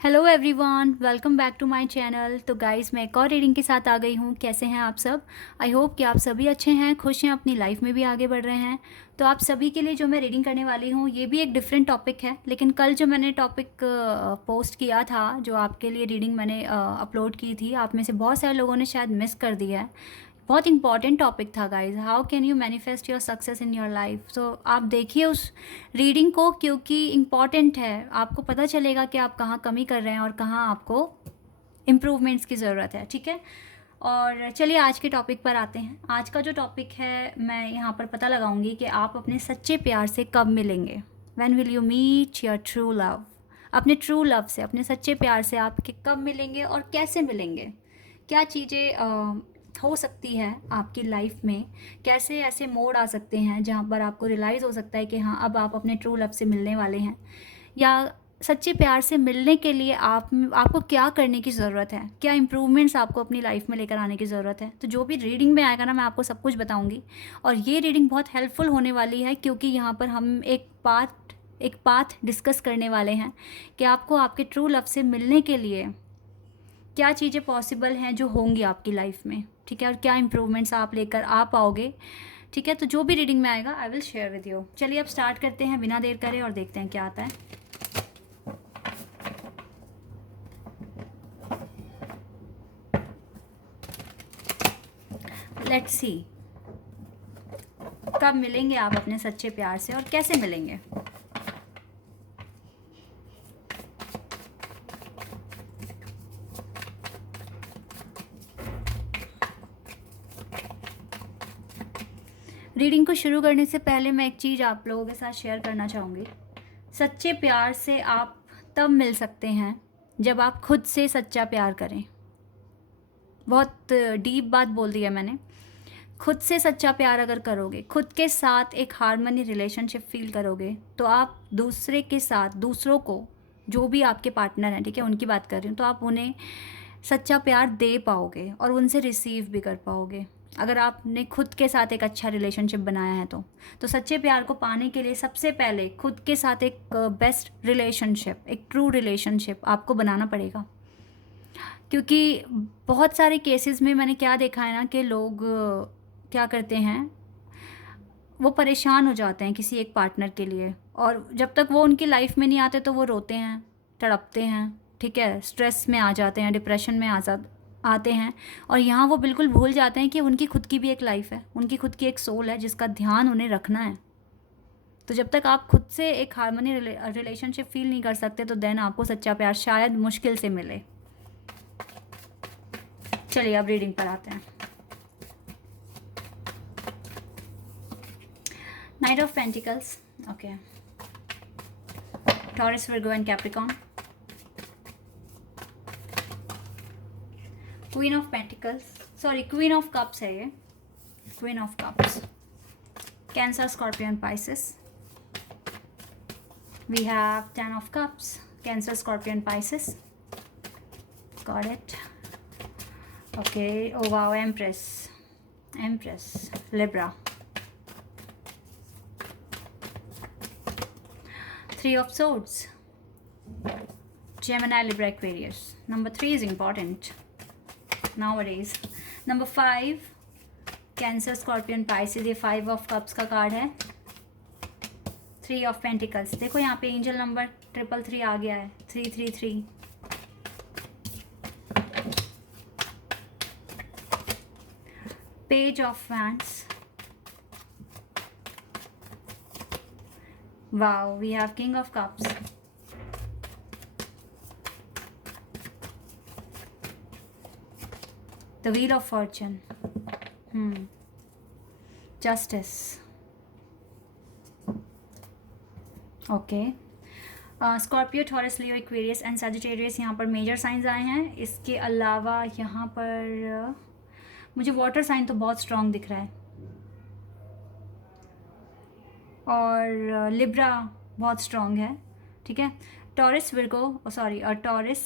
Hello everyone, welcome back to my channel. तो guys, मैं एक और रीडिंग के साथ आ गई हूँ। कैसे हैं आप सब? आई होप कि आप सभी अच्छे हैं, खुश हैं, अपनी लाइफ में भी आगे बढ़ रहे हैं। तो आप सभी के लिए जो मैं रीडिंग करने वाली हूँ, ये भी एक डिफरेंट टॉपिक है। लेकिन कल जो मैंने टॉपिक पोस्ट किया था, जो आपके लिए रीडिंग मैंने अपलोड की थी, आप में से बहुत सारे लोगों ने शायद मिस कर दिया है। बहुत इंपॉर्टेंट टॉपिक था guys. How can you manifest your success in your life. तो आप देखिए उस रीडिंग को, क्योंकि इम्पॉर्टेंट है। आपको पता चलेगा कि आप कहाँ कमी कर रहे हैं और कहाँ आपको इम्प्रूवमेंट्स की ज़रूरत है। ठीक है, और चलिए आज के टॉपिक पर आते हैं। आज का जो टॉपिक है, मैं यहाँ पर पता लगाऊंगी कि आप अपने सच्चे प्यार से कब मिलेंगे। When will you meet your true love. अपने ट्रू लव से, अपने सच्चे प्यार से आप कब मिलेंगे और कैसे मिलेंगे। क्या चीज़ें हो सकती है आपकी लाइफ में, कैसे ऐसे मोड़ आ सकते हैं जहाँ पर आपको रियलाइज़ हो सकता है कि हाँ, अब आप अपने ट्रू लव से मिलने वाले हैं। या सच्चे प्यार से मिलने के लिए आपको क्या करने की ज़रूरत है, क्या इम्प्रूवमेंट्स आपको अपनी लाइफ में लेकर आने की ज़रूरत है। तो जो भी रीडिंग में आएगा ना, मैं आपको सब कुछ बताऊंगी। और ये रीडिंग बहुत हेल्पफुल होने वाली है, क्योंकि यहाँ पर हम एक पाथ डिस्कस करने वाले हैं कि आपको आपके ट्रू लव से मिलने के लिए क्या चीज़ें पॉसिबल हैं जो होंगी आपकी लाइफ में। ठीक है, और क्या इम्प्रूवमेंट्स आप लेकर आ पाओगे। ठीक है, तो जो भी रीडिंग में आएगा I will share with you. चलिए अब स्टार्ट करते हैं बिना देर करे और देखते हैं क्या आता है। लेट्स सी, कब मिलेंगे आप अपने सच्चे प्यार से और कैसे मिलेंगे। रीडिंग को शुरू करने से पहले मैं एक चीज़ आप लोगों के साथ शेयर करना चाहूँगी। सच्चे प्यार से आप तब मिल सकते हैं जब आप खुद से सच्चा प्यार करें। बहुत डीप बात बोल दी है मैंने। खुद से सच्चा प्यार अगर करोगे, खुद के साथ एक हार्मनी रिलेशनशिप फील करोगे, तो आप दूसरे के साथ, दूसरों को, जो भी आपके पार्टनर हैं, ठीक है, उनकी बात कर रही हूँ, तो आप उन्हें सच्चा प्यार दे पाओगे और उनसे रिसीव भी कर पाओगे। अगर आपने खुद के साथ एक अच्छा रिलेशनशिप बनाया है तो सच्चे प्यार को पाने के लिए सबसे पहले खुद के साथ एक बेस्ट रिलेशनशिप, एक ट्रू रिलेशनशिप आपको बनाना पड़ेगा। क्योंकि बहुत सारे केसेस में मैंने क्या देखा है ना, कि लोग क्या करते हैं, वो परेशान हो जाते हैं किसी एक पार्टनर के लिए, और जब तक वो उनकी लाइफ में नहीं आते तो वो रोते हैं, तड़पते हैं। ठीक है, स्ट्रेस में आ जाते हैं, डिप्रेशन में आते हैं। और यहाँ वो बिल्कुल भूल जाते हैं कि उनकी खुद की भी एक लाइफ है, उनकी खुद की एक सोल है जिसका ध्यान उन्हें रखना है। तो जब तक आप खुद से एक हार्मनी रिलेशनशिप फील नहीं कर सकते, तो देन आपको सच्चा प्यार शायद मुश्किल से मिले। चलिए अब रीडिंग पर आते हैं। Knight of Pentacles, okay. Taurus, Virgo and Capricorn. Queen of Pentacles, sorry, Queen of Cups है ये, Queen of Cups. Cancer, Scorpion, Pisces. We have Ten of Cups, Cancer, Scorpion, Pisces. Got it. Okay, oh wow, Empress, Libra. Three of Swords, Gemini, Libra, Aquarius. Number 3 is important nowadays. Number 5, Cancer, Scorpion, Pisces. ये 5 of Cups का card है। 3 of Pentacles, देखो यहाँ पे angel number 333 आ गया है, 333। Page of Wands. Wow, we have King of Cups. The Wheel of Fortune. Justice. Okay, Scorpio, taurus, Leo, Aquarius and Sagittarius यहाँ पर मेजर साइंस आए हैं। इसके अलावा यहाँ पर मुझे वाटर साइन तो बहुत स्ट्रॉन्ग दिख रहा है, और लिब्रा बहुत स्ट्रॉन्ग है। ठीक है, taurus, Virgo, sorry, taurus,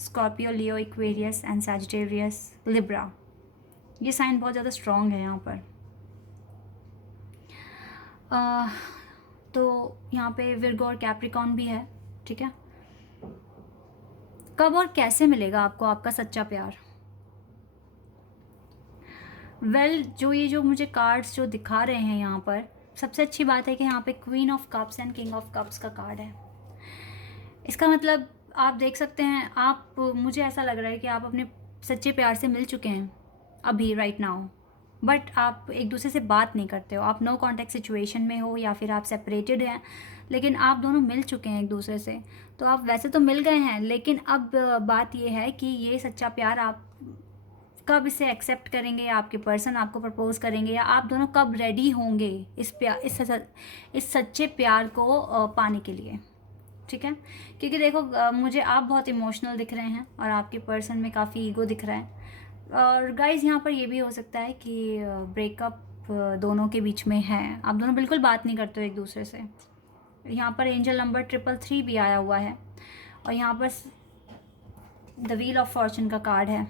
Scorpio, Leo, Aquarius and Sagittarius, Libra, ये साइन बहुत ज़्यादा स्ट्रॉन्ग है यहाँ पर। तो यहाँ पे विर्गो और कैप्रिकॉन भी है। ठीक है, कब और कैसे मिलेगा आपको आपका सच्चा प्यार? जो मुझे कार्ड्स जो दिखा रहे हैं यहाँ पर, सबसे अच्छी बात है कि यहाँ पे queen of cups and king of cups का कार्ड है। इसका मतलब आप देख सकते हैं, मुझे ऐसा लग रहा है कि आप अपने सच्चे प्यार से मिल चुके हैं अभी राइट नाउ, बट आप एक दूसरे से बात नहीं करते हो। आप नो कॉन्टैक्ट सिचुएशन में हो या फिर आप सेपरेटेड हैं, लेकिन आप दोनों मिल चुके हैं एक दूसरे से। तो आप वैसे तो मिल गए हैं, लेकिन अब बात ये है कि ये सच्चा प्यार आप कब इसे एक्सेप्ट करेंगे, या आपके पर्सन आपको प्रपोज करेंगे, या आप दोनों कब रेडी होंगे इस सच्चे प्यार को पाने के लिए। ठीक है, क्योंकि देखो मुझे आप बहुत इमोशनल दिख रहे हैं और आपके पर्सन में काफ़ी ईगो दिख रहा है। और गाइज़ यहाँ पर ये भी हो सकता है कि ब्रेकअप दोनों के बीच में है, आप दोनों बिल्कुल बात नहीं करते हो एक दूसरे से। यहाँ पर एंजल नंबर 333 भी आया हुआ है, और यहाँ पर द व्हील ऑफ फॉर्चून का कार्ड है।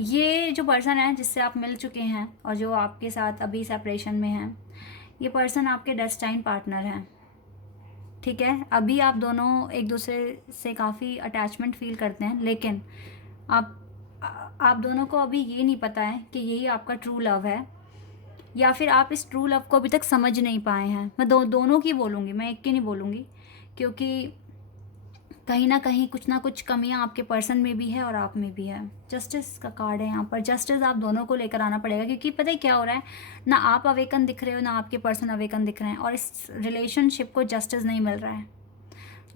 ये जो पर्सन है जिससे आप मिल चुके हैं और जो आपके साथ अभी सेपरेशन में है, ये पर्सन आपके डेस्टाइन पार्टनर हैं। ठीक है, अभी आप दोनों एक दूसरे से काफ़ी अटैचमेंट फील करते हैं, लेकिन आप दोनों को अभी ये नहीं पता है कि यही आपका ट्रू लव है, या फिर आप इस ट्रू लव को अभी तक समझ नहीं पाए हैं। मैं दोनों की बोलूँगी, मैं एक की नहीं बोलूँगी, क्योंकि कहीं ना कहीं कुछ ना कुछ कमियां आपके पर्सन में भी है और आप में भी है। जस्टिस का कार्ड है यहाँ पर। जस्टिस आप दोनों को लेकर आना पड़ेगा, क्योंकि पता ही क्या हो रहा है, ना आप अवेकन दिख रहे हो, ना आपके पर्सन अवेकन दिख रहे हैं, और इस रिलेशनशिप को जस्टिस नहीं मिल रहा है।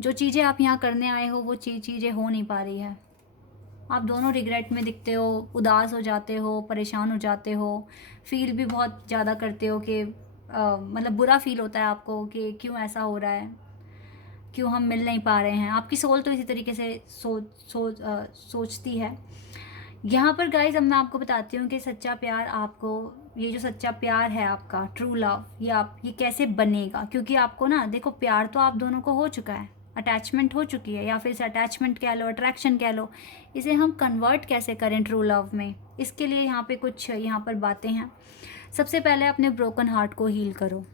जो चीज़ें आप यहाँ करने आए हो वो चीज़ें हो नहीं पा रही है। आप दोनों रिग्रेट में दिखते हो, उदास हो जाते हो, परेशान हो जाते हो, फील भी बहुत ज़्यादा करते हो कि मतलब बुरा फील होता है आपको कि क्यों ऐसा हो रहा है, क्यों हम मिल नहीं पा रहे हैं। आपकी सोल तो इसी तरीके से सोचती है। यहाँ पर गाइज अब मैं आपको बताती हूँ कि सच्चा प्यार आपको, ये जो सच्चा प्यार है आपका ट्रू लव, ये कैसे बनेगा। क्योंकि आपको ना देखो, प्यार तो आप दोनों को हो चुका है, अटैचमेंट हो चुकी है, या फिर इसे अटैचमेंट कह लो, अट्रैक्शन कह लो। इसे हम कन्वर्ट कैसे करें ट्रू लव में, इसके लिए यहाँ पे कुछ यहाँ पर बातें हैं। सबसे पहले अपने ब्रोकन हार्ट को हील करो।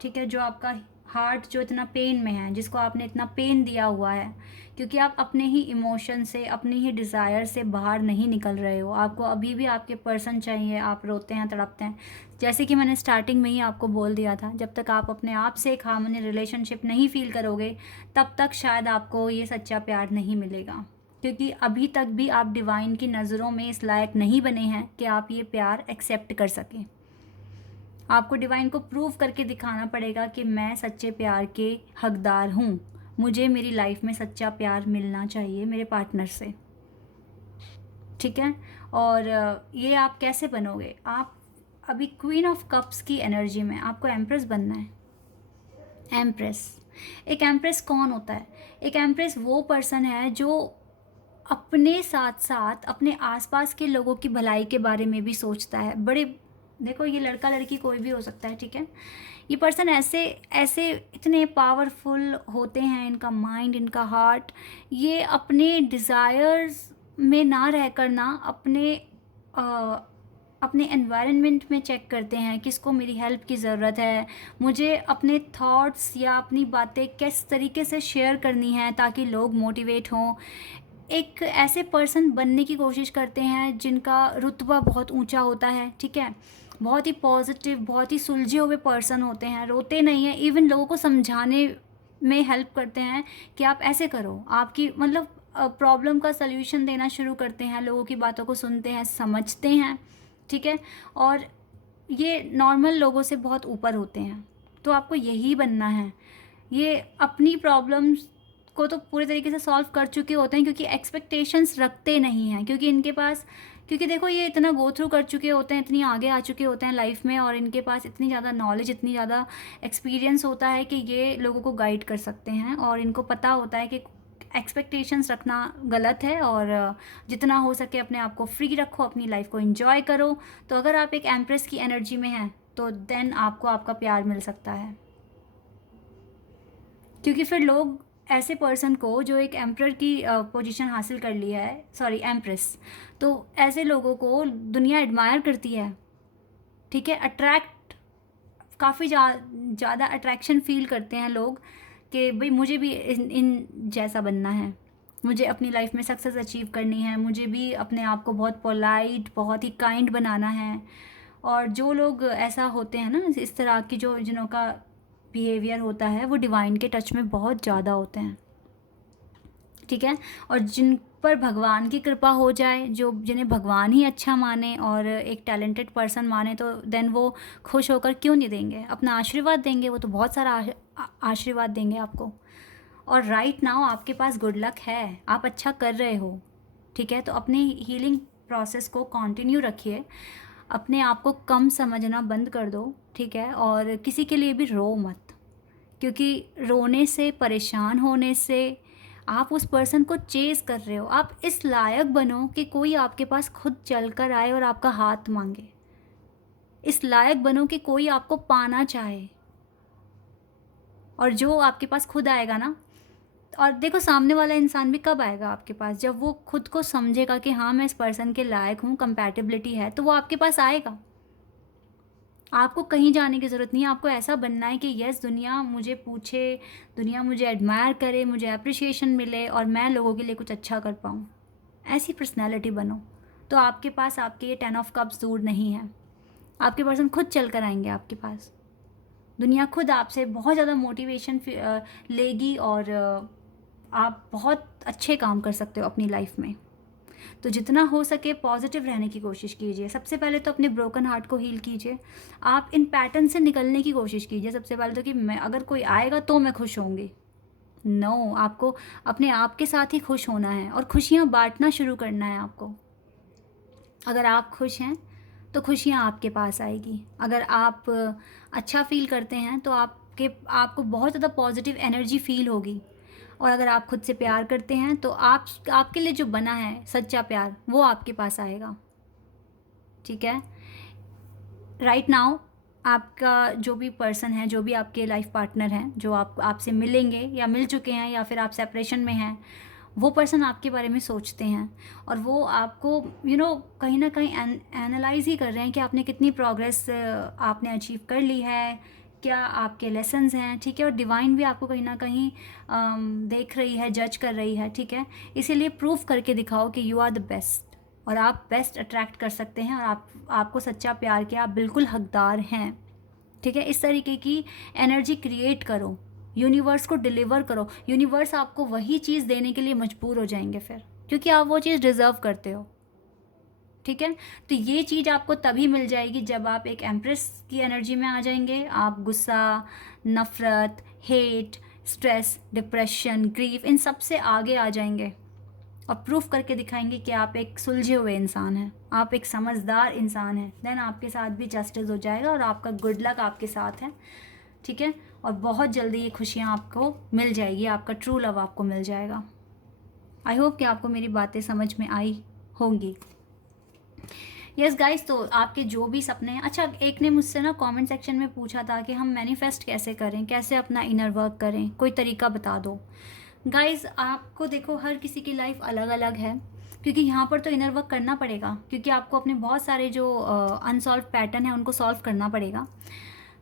ठीक है, जो आपका हार्ट जो इतना पेन में है, जिसको आपने इतना पेन दिया हुआ है, क्योंकि आप अपने ही इमोशन से, अपने ही डिज़ायर से बाहर नहीं निकल रहे हो। आपको अभी भी आपके पर्सन चाहिए, आप रोते हैं, तड़पते हैं। जैसे कि मैंने स्टार्टिंग में ही आपको बोल दिया था, जब तक आप अपने आप से एक हार्मनी रिलेशनशिप नहीं फील करोगे, तब तक शायद आपको ये सच्चा प्यार नहीं मिलेगा। क्योंकि अभी तक भी आप डिवाइन की नज़रों में इस लायक नहीं बने हैं कि आप ये प्यार एक्सेप्ट कर सकें। आपको डिवाइन को प्रूव करके दिखाना पड़ेगा कि मैं सच्चे प्यार के हकदार हूँ, मुझे मेरी लाइफ में सच्चा प्यार मिलना चाहिए मेरे पार्टनर से। ठीक है, और ये आप कैसे बनोगे? आप अभी क्वीन ऑफ कप्स की एनर्जी में, आपको एम्प्रेस बनना है। एम्प्रेस, एक एम्प्रेस कौन होता है? एक एम्प्रेस वो पर्सन है जो अपने साथ साथ अपने आसपास के लोगों की भलाई के बारे में भी सोचता है। देखो, ये लड़का लड़की कोई भी हो सकता है। ठीक है, ये पर्सन ऐसे इतने पावरफुल होते हैं, इनका माइंड, इनका हार्ट, ये अपने डिज़ायर्स में ना रहकर ना अपने एनवायरनमेंट में चेक करते हैं किसको मेरी हेल्प की ज़रूरत है, मुझे अपने थॉट्स या अपनी बातें किस तरीके से शेयर करनी है ताकि लोग मोटिवेट हों। एक ऐसे पर्सन बनने की कोशिश करते हैं जिनका रुतबा बहुत ऊंचा होता है। ठीक है, बहुत ही पॉजिटिव, बहुत ही सुलझे हुए पर्सन होते हैं, रोते नहीं हैं, इवन लोगों को समझाने में हेल्प करते हैं कि आप ऐसे करो, आपकी मतलब प्रॉब्लम का सल्यूशन देना शुरू करते हैं, लोगों की बातों को सुनते हैं, समझते हैं। ठीक है, और ये नॉर्मल लोगों से बहुत ऊपर होते हैं। तो आपको यही बनना है। ये अपनी प्रॉब्लम्स को तो पूरे तरीके से सॉल्व कर चुके होते हैं, क्योंकि एक्सपेक्टेशंस रखते नहीं हैं, क्योंकि इनके पास, क्योंकि देखो ये इतना गो थ्रू कर चुके होते हैं, इतनी आगे आ चुके होते हैं लाइफ में, और इनके पास इतनी ज़्यादा नॉलेज, इतनी ज़्यादा एक्सपीरियंस होता है कि ये लोगों को गाइड कर सकते हैं। और इनको पता होता है कि एक्सपेक्टेशंस रखना गलत है, और जितना हो सके अपने आप को फ्री रखो, अपनी लाइफ को एंजॉय करो। तो अगर आप एक एम्प्रेस की एनर्जी में हैं तो देन आपको आपका प्यार मिल सकता है। क्योंकि फिर लोग ऐसे पर्सन को जो एक एम्प्रर की पोजीशन हासिल कर ली है, सॉरी एम्प्रेस, तो ऐसे लोगों को दुनिया एडमायर करती है। ठीक है, अट्रैक्ट, काफ़ी ज़्यादा अट्रैक्शन फील करते हैं लोग कि भाई मुझे भी इन जैसा बनना है। मुझे अपनी लाइफ में सक्सेस अचीव करनी है, मुझे भी अपने आप को बहुत पोलाइट, बहुत ही काइंड बनाना है। और जो लोग ऐसा होते हैं ना, इस तरह की जो जिनका बिहेवियर होता है, वो डिवाइन के टच में बहुत ज़्यादा होते हैं, ठीक है। और जिन पर भगवान की कृपा हो जाए, जो जिन्हें भगवान ही अच्छा माने और एक टैलेंटेड पर्सन माने, तो देन वो खुश होकर क्यों नहीं देंगे, अपना आशीर्वाद देंगे, वो तो बहुत सारा आशीर्वाद देंगे आपको। और राइट नाउ आपके पास गुड लक है, आप अच्छा कर रहे हो, ठीक है। तो अपनी हीलिंग प्रोसेस को कंटिन्यू रखिए, अपने आप को कम समझना बंद कर दो, ठीक है। और किसी के लिए भी रो मत, क्योंकि रोने से, परेशान होने से आप उस पर्सन को चेज़ कर रहे हो। आप इस लायक बनो कि कोई आपके पास खुद चल कर आए और आपका हाथ मांगे। इस लायक बनो कि कोई आपको पाना चाहे, और जो आपके पास खुद आएगा ना, और देखो सामने वाला इंसान भी कब आएगा आपके पास, जब वो खुद को समझेगा कि हाँ मैं इस पर्सन के लायक हूँ, कंपैटिबिलिटी है, तो वो आपके पास आएगा। आपको कहीं जाने की ज़रूरत नहीं है, आपको ऐसा बनना है कि यस, दुनिया मुझे पूछे, दुनिया मुझे एडमायर करे, मुझे अप्रिशिएशन मिले और मैं लोगों के लिए कुछ अच्छा कर पाऊँ। ऐसी पर्सनैलिटी बनो, तो आपके पास आपके ये 10 ऑफ कप्स दूर नहीं है। आपके पर्सन खुद चल कर आएंगे आपके पास, दुनिया खुद आपसे बहुत ज़्यादा मोटिवेशन लेगी, और आप बहुत अच्छे काम कर सकते हो अपनी लाइफ में। तो जितना हो सके पॉजिटिव रहने की कोशिश कीजिए। सबसे पहले तो अपने ब्रोकन हार्ट को हील कीजिए। आप इन पैटर्न से निकलने की कोशिश कीजिए। सबसे पहले तो कि मैं, अगर कोई आएगा तो मैं खुश होंगी, नो, आपको अपने आप के साथ ही खुश होना है और खुशियाँ बांटना शुरू करना है आपको। अगर आप खुश हैं तो खुशियाँ आपके पास आएगी। अगर आप अच्छा फील करते हैं तो आपको बहुत ज़्यादा पॉजिटिव एनर्जी फील होगी। और अगर आप खुद से प्यार करते हैं तो आपके लिए जो बना है सच्चा प्यार, वो आपके पास आएगा, ठीक है। राइट नाउ आपका जो भी पर्सन है, जो भी आपके लाइफ पार्टनर हैं, जो आपसे मिलेंगे या मिल चुके हैं या फिर आप सेपरेशन में हैं, वो पर्सन आपके बारे में सोचते हैं और वो आपको कहीं ना कहीं एनालाइज ही कर रहे हैं कि आपने कितनी प्रोग्रेस आपने अचीव कर ली है, क्या आपके लेसन्स हैं, ठीक है। और डिवाइन भी आपको कहीं ना कहीं देख रही है, जज कर रही है, ठीक है। इसीलिए प्रूफ करके दिखाओ कि यू आर द बेस्ट, और आप बेस्ट अट्रैक्ट कर सकते हैं, और आपको सच्चा प्यार के आप बिल्कुल हकदार हैं, ठीक है। इस तरीके की एनर्जी क्रिएट करो, यूनिवर्स को डिलीवर करो। यूनिवर्स आपको वही चीज़ देने के लिए मजबूर हो जाएंगे फिर, क्योंकि आप वो चीज़ डिज़र्व करते हो, ठीक है। तो ये चीज़ आपको तभी मिल जाएगी जब आप एक एम्प्रेस की एनर्जी में आ जाएंगे। आप गुस्सा, नफ़रत, हेट, स्ट्रेस, डिप्रेशन, ग्रीफ, इन सब से आगे आ जाएंगे और प्रूफ करके दिखाएंगे कि आप एक सुलझे हुए इंसान हैं, आप एक समझदार इंसान हैं। देन आपके साथ भी जस्टिस हो जाएगा और आपका गुड लक आपके साथ है, ठीक है। और बहुत जल्दी ये खुशियाँ आपको मिल जाएगी, आपका ट्रू लव आपको मिल जाएगा। आई होप कि आपको मेरी बातें समझ में आई होंगी। यस गाइस, तो आपके जो भी सपने हैं, अच्छा, एक ने मुझसे ना कमेंट सेक्शन में पूछा था कि हम मैनिफेस्ट कैसे करें, कैसे अपना इनर वर्क करें, कोई तरीका बता दो। गाइस, आपको देखो, हर किसी की लाइफ अलग अलग है, क्योंकि यहाँ पर तो इनर वर्क करना पड़ेगा, क्योंकि आपको अपने बहुत सारे जो अनसॉल्व पैटर्न है उनको सॉल्व करना पड़ेगा।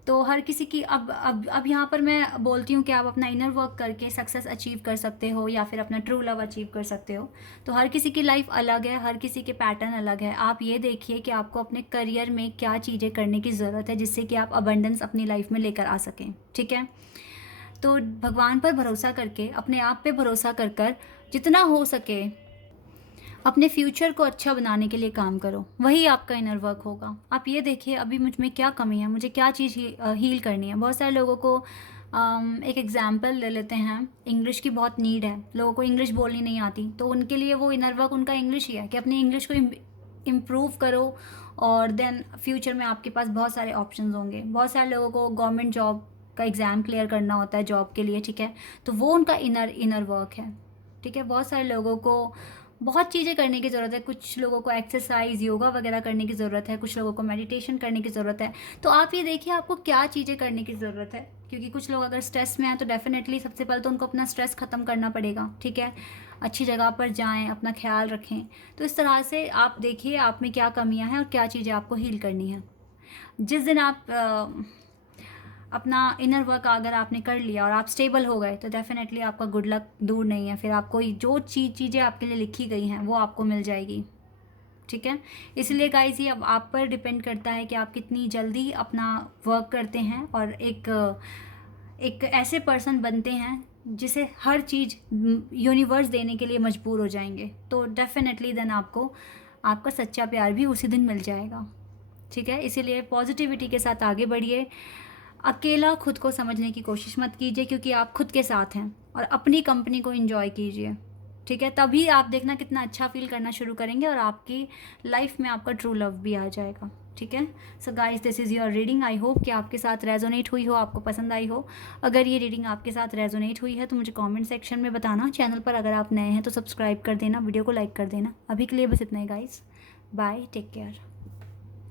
तो हर किसी की अब यहाँ पर मैं बोलती हूँ कि आप अपना इनर वर्क करके सक्सेस अचीव कर सकते हो या फिर अपना ट्रू लव अचीव कर सकते हो। तो हर किसी की लाइफ अलग है, हर किसी के पैटर्न अलग है। आप ये देखिए कि आपको अपने करियर में क्या चीज़ें करने की ज़रूरत है जिससे कि आप अबंडेंस अपनी लाइफ में लेकर आ सकें, ठीक है। तो भगवान पर भरोसा करके, अपने आप पे भरोसा कर कर जितना हो सके अपने फ्यूचर को अच्छा बनाने के लिए काम करो, वही आपका इनर वर्क होगा। आप ये देखिए अभी मुझ में क्या कमी है, मुझे क्या चीज़ हील करनी है। बहुत सारे लोगों को एक एग्जांपल ले लेते हैं, इंग्लिश की बहुत नीड है, लोगों को इंग्लिश बोलनी नहीं आती, तो उनके लिए वो इनर वर्क उनका इंग्लिश ही है कि अपनी इंग्लिश को इम्प्रूव करो, और देन फ्यूचर में आपके पास बहुत सारे ऑप्शंस होंगे। बहुत सारे लोगों को गवर्नमेंट जॉब का एग्ज़ाम क्लियर करना होता है जॉब के लिए, ठीक है, तो वो उनका इनर वर्क है, ठीक है। बहुत सारे लोगों को बहुत चीज़ें करने की ज़रूरत है, कुछ लोगों को एक्सरसाइज, योगा वगैरह करने की ज़रूरत है, कुछ लोगों को मेडिटेशन करने की ज़रूरत है। तो आप ये देखिए आपको क्या चीज़ें करने की ज़रूरत है, क्योंकि कुछ लोग अगर स्ट्रेस में हैं तो डेफिनेटली सबसे पहले तो उनको अपना स्ट्रेस ख़त्म करना पड़ेगा, ठीक है। अच्छी जगह पर जाएं, अपना ख्याल रखें। तो इस तरह से आप देखिए आप में क्या कमियां हैं और क्या चीज़ें आपको हील करनी है। जिस दिन आप अपना इनर वर्क अगर आपने कर लिया और आप स्टेबल हो गए तो डेफिनेटली आपका गुड लक दूर नहीं है, फिर आपको जो चीज़ें आपके लिए लिखी गई हैं वो आपको मिल जाएगी। ठीक है, इसलिए गाइस ये अब आप पर डिपेंड करता है कि आप कितनी जल्दी अपना वर्क करते हैं और एक ऐसे पर्सन बनते हैं जिसे हर चीज़ यूनिवर्स देने के लिए मजबूर हो जाएंगे, तो डेफिनेटली देन आपको आपका सच्चा प्यार भी उसी दिन मिल जाएगा। ठीक है, इसीलिए पॉजिटिविटी के साथ आगे बढ़िए। अकेला खुद को समझने की कोशिश मत कीजिए, क्योंकि आप खुद के साथ हैं, और अपनी कंपनी को एंजॉय कीजिए। ठीक है, तभी आप देखना कितना अच्छा फील करना शुरू करेंगे और आपकी लाइफ में आपका ट्रू लव भी आ जाएगा। ठीक है, so guys this is your reading. I hope कि आपके साथ रेजोनेट हुई हो, आपको पसंद आई हो। अगर ये रीडिंग आपके साथ रेजोनेट हुई है तो मुझे कमेंट सेक्शन में बताना। चैनल पर अगर आप नए हैं तो सब्सक्राइब कर देना, वीडियो को लाइक कर देना। अभी के लिए बस इतना ही गाइस, बाय, टेक केयर।